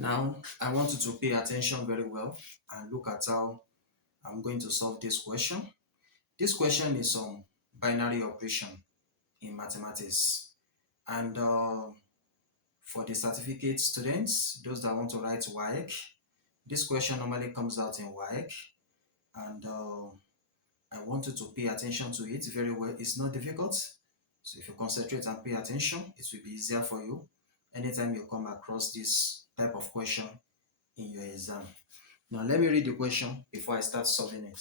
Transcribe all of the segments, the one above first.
Now, I want you to pay attention very well and look at how I'm going to solve this question. This question is on binary operation in mathematics. And for the certificate students, those that want to write WAEC, this question normally comes out in WAEC. And I want you to pay attention to it very well. It's not difficult. So if you concentrate and pay attention, it will be easier for you anytime you come across this type of question in your exam. Now let me read the question before I start solving it.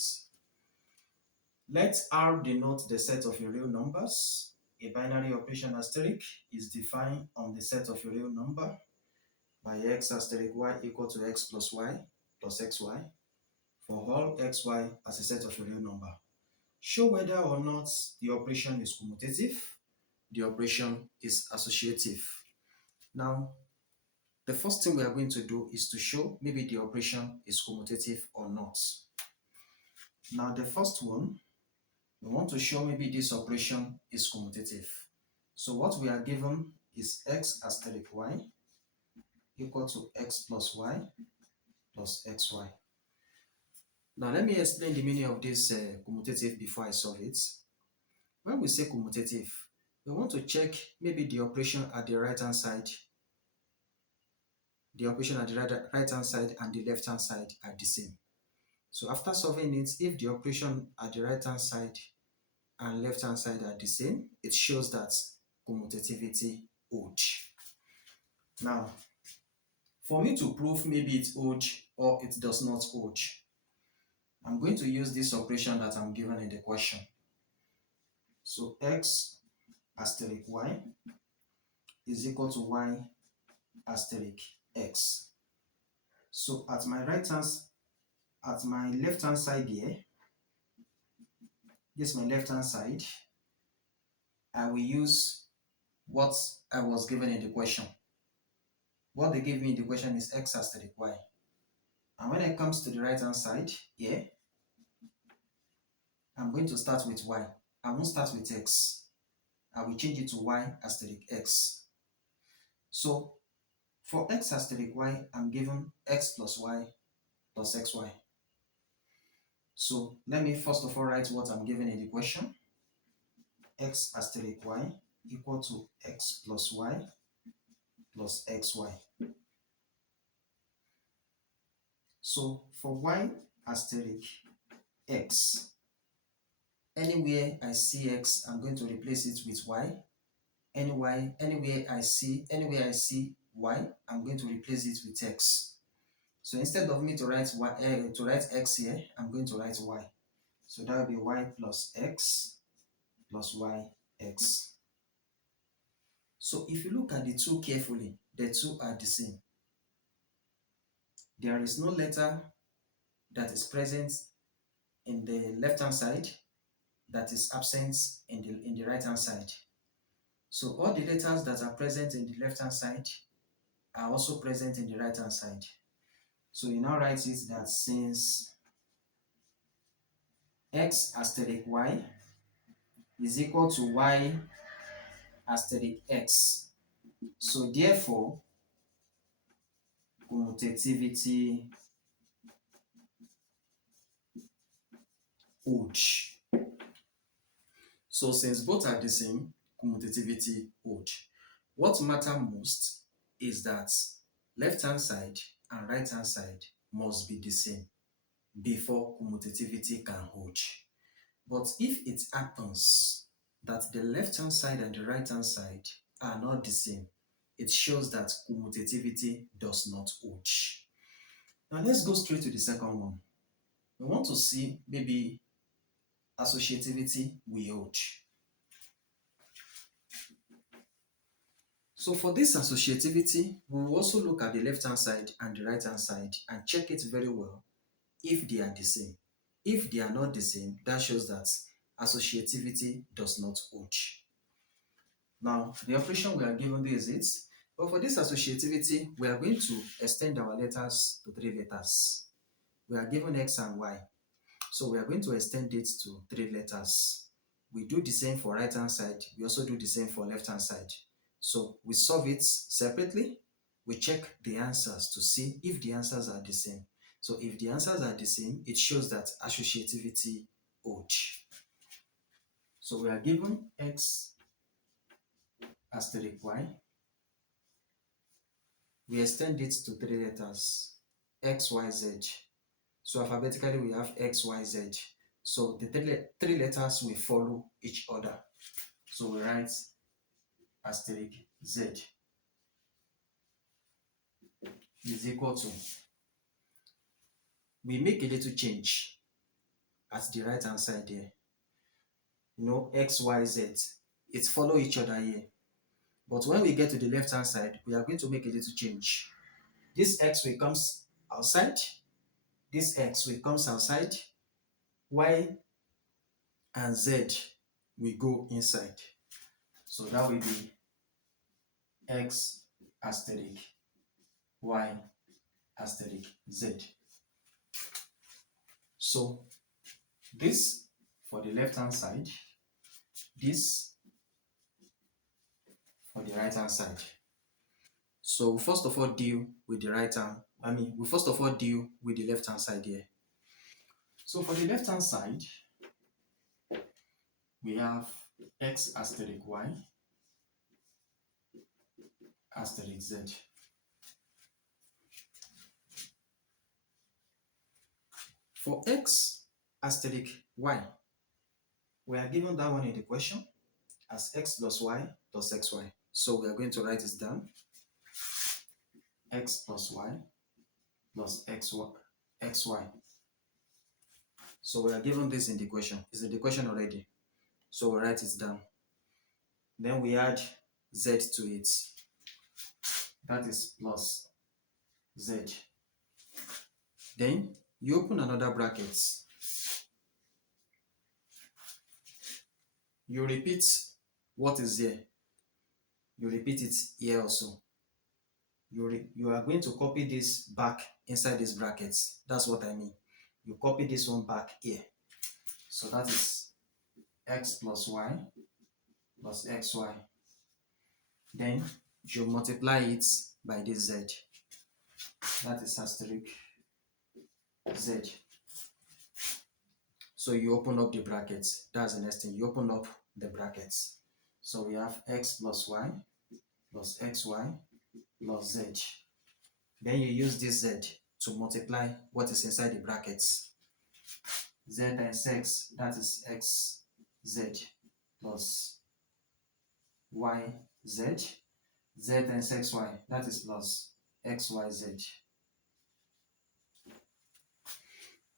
Let R denote the set of real numbers. A binary operation asterisk is defined on the set of a real number by x asterisk y equal to x plus y plus xy for all xy as a set of a real number. Show whether or not the operation is commutative, the operation is associative. Now, the first thing we are going to do is to show maybe the operation is commutative or not. Now, the first one, we want to show maybe this operation is commutative. So what we are given is x asterisk y equal to x plus y plus xy. Now let me explain the meaning of this commutative before I solve it. When we say commutative, we want to check maybe the operation at the right hand side. The operation at the right hand side and the left hand side are the same. So after solving it, if the operation at the right hand side and left hand side are the same, it shows that commutativity holds. Now, for me to prove maybe it holds or it does not hold, I'm going to use this operation that I'm given in the question. So x asterisk y is equal to y asterisk x. So at my left hand side here, this is my left hand side, I will use what I was given in the question. What they gave me in the question is x asterisk y. And when it comes to the right hand side here, I'm going to start with y. I won't start with x. I will change it to y asterisk x. So for x asterisk y, I'm given x plus y plus xy. So let me first of all write what I'm given in the question. X asterisk y equal to x plus y plus xy. So for y asterisk x, anywhere I see x, I'm going to replace it with y. Anywhere I see y, I'm going to replace it with x. So instead of me to write x here, I'm going to write y. So that will be y plus x plus y x. So if you look at the two carefully, the two are the same. There is no letter that is present in the left hand side that is absent in the right hand side. So all the letters that are present in the left hand side are also present in the right hand side. So you now write it that since x asterisk y is equal to y asterisk x, so therefore commutativity holds. So since both are the same, commutativity holds. What matters most is that left hand side and right hand side must be the same before commutativity can hold. But if it happens that the left hand side and the right hand side are not the same, it shows that commutativity does not hold. Now let's go straight to the second one. We want to see maybe associativity will hold. So for this associativity, we will also look at the left hand side and the right hand side and check it very well if they are the same. If they are not the same, that shows that associativity does not hold. Now, the operation we are given is it. But for this associativity, we are going to extend our letters to 3 letters. We are given x and y. So we are going to extend it to 3 letters. We do the same for right hand side. We also do the same for left hand side. So we solve it separately. we check the answers to see if the answers are the same. So if the answers are the same, it shows that associativity holds. So we are given x asterisk y. We extend it to three letters, x, y, z. So alphabetically we have x, y, z. So the three letters will follow each other. So we write asterisk z is equal to, we make a little change at the right hand side here. X, y, z, it follow each other here. But when we get to the left hand side, we are going to make a little change. This x will come outside, this x will come outside, y and z will go inside. So that will be x asterisk y asterisk z. So this for the left hand side, this for the right hand side. So we first of all deal with the right hand, we first of all deal with the left hand side here. So for the left hand side, we have x asterisk y asterisk z. For x asterisk y, we are given that one in the question as x plus y plus xy. So we are going to write this down. X plus y plus xy. So we are given this in the question. It's in the question already. So we write it down. Then we add z to it. That is plus z. Then you open another bracket. You repeat what is here. You repeat it here also. You are going to copy this back inside this bracket. That's what I mean. You copy this one back here. So that is x plus y plus xy. Then you multiply it by this z. That is asterisk z. So you open up the brackets. That's the next thing. You open up the brackets. So we have x plus y plus xy plus z. Then you use this z to multiply what is inside the brackets. Z times x, that is xz plus yz. Z times xy, that is plus xyz.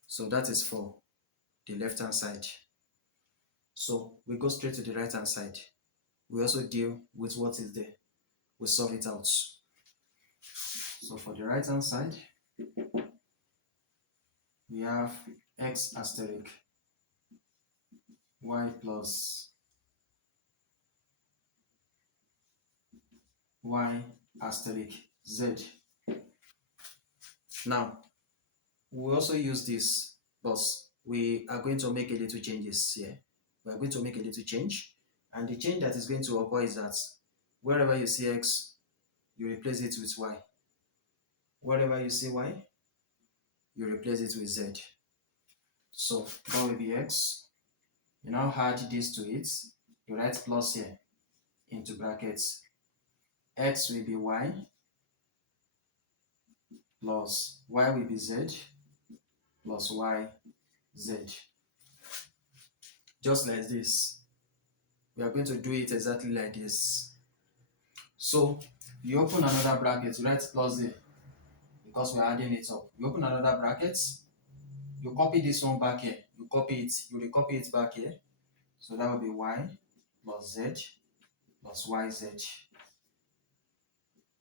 So that is for the left hand side. So we go straight to the right hand side. We also deal with what is there. We solve it out. So for the right hand side, we have x asterisk y plus y asterisk z. Now, we also use this, but we are going to make a little changes here. We are going to make a little change, and the change that is going to occur is that wherever you see x, you replace it with y. Wherever you see y, you replace it with z. So that will be x. You now add this to it. You write plus here into brackets. X will be y plus y will be z plus y z. Just like this. We are going to do it exactly like this. So you open another bracket, write plus there because we are adding it up. You open another bracket, you copy this one back here, you copy it, you recopy it back here. So that will be y plus z plus yz.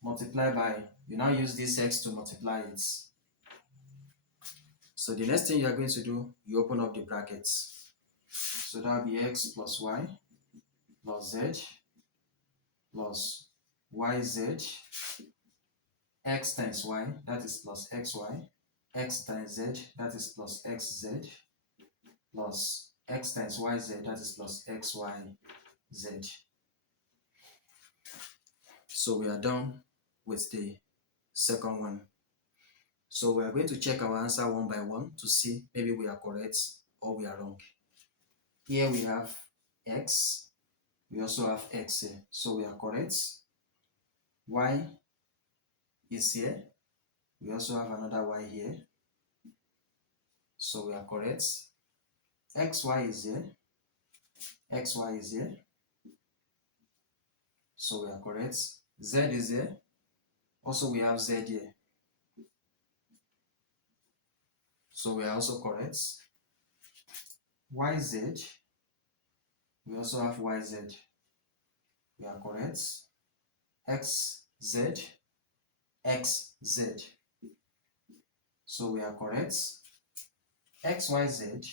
Multiply by, you now use this x to multiply it. So the next thing you are going to do, you open up the brackets. So that will be x plus y plus z plus yz. X times y, that is plus xy. X times z, that is plus xz. Plus x times yz, that is plus xyz. So we are done with the second one. So we are going to check our answer one by one to see maybe we are correct or we are wrong. Here we have x, we also have x here, so we are correct. Y is here, we also have another y here, so we are correct. Xy is here, xy is here, so we are correct. Z is here, also we have z here, so we are also correct. YZ, we also have YZ, we are correct. XZ, XZ, so we are correct. XYZ,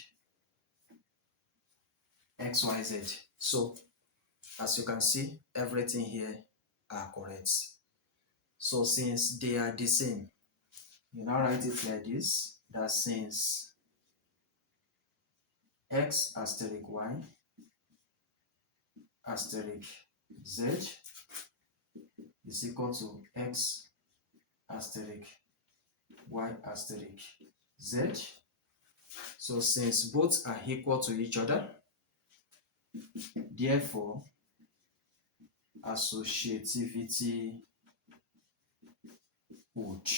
XYZ, so as you can see, everything here are correct. So since they are the same, you now write it like this, that since x asterisk y asterisk z is equal to x asterisk y asterisk z, so since both are equal to each other, therefore associativity would.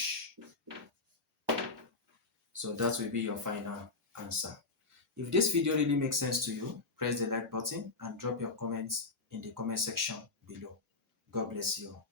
So that will be your final answer. If this video really makes sense to you, press the like button and drop your comments in the comment section below. God bless you all.